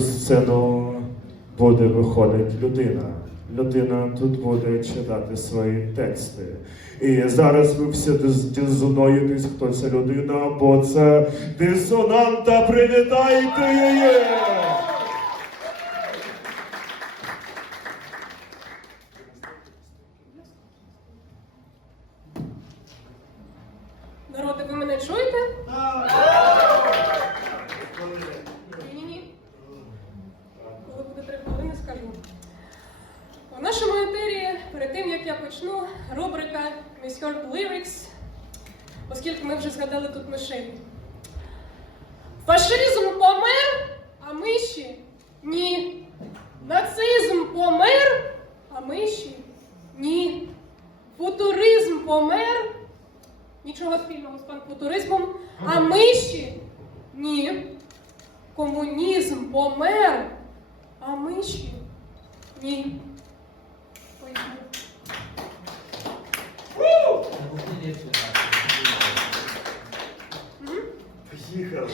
сцену буде виходить людина. Людина тут буде читати свої тексти. І зараз ви всі дізнаєтесь, хто ця людина, бо це дисонанта. Привітайте її! Народи, ви мене чуєте? Ні-ні-ні. Як я почну, рубрика Miss Heard Lyrics, оскільки ми вже згадали тут мишей. Фашизм помер, а миші ні. Нацизм помер, а миші ні. Футуризм помер. Нічого спільного з панфутуризмом, а миші ні. Комунізм помер, а миші ні. Поїхали.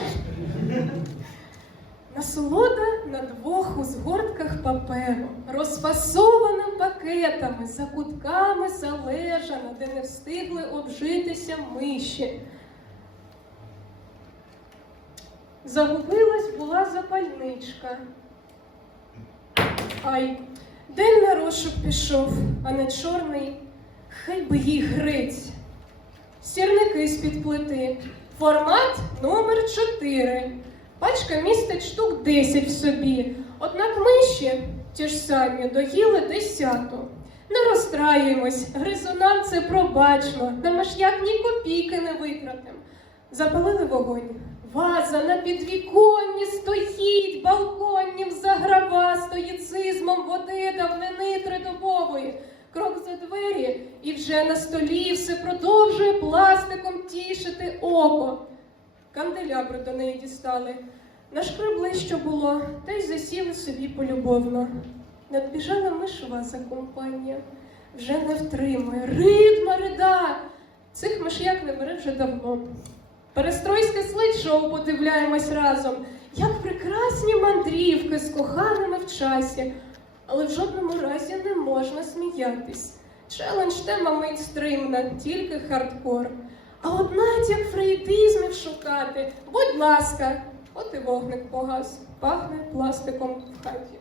Насолода на двох узгортках паперу, розфасованим пакетами, за кутками залежана, де не встигли обжитися миші. Загубилась була запальничка. Ай, день на розшук пішов, а не чорний, хай би їй гриць. Сірники з-під плити. Формат номер 4. Пачка містить штук 10 в собі. Однак миші, ті ж самі, доїли десяту. Не розстраюємось, гризунам це пробачно, на маш'як ні копійки не витратим. Запалили вогонь. Ваза на підвіконні стоїть, балконнім заграва, стоїцизмом Крок за двері, і вже на столі все продовжує пластиком тішити око. Канделябри до неї дістали. Нашкребли, що було, та й засіли собі полюбовно. Надбіжала мишова за компанія, вже не втримує. Ридма, рида! Цих миш'як не бере вже давно. Перестройське слайд-шоу подивляємось разом, як прекрасні мандрівки з коханими в часі, але в жодному разі не можна сміятись. Челендж тема мейнстримна, тільки хардкор. А от натяк фрейдизмів шукати, будь ласка, от і вогник погас, пахне пластиком в хаті.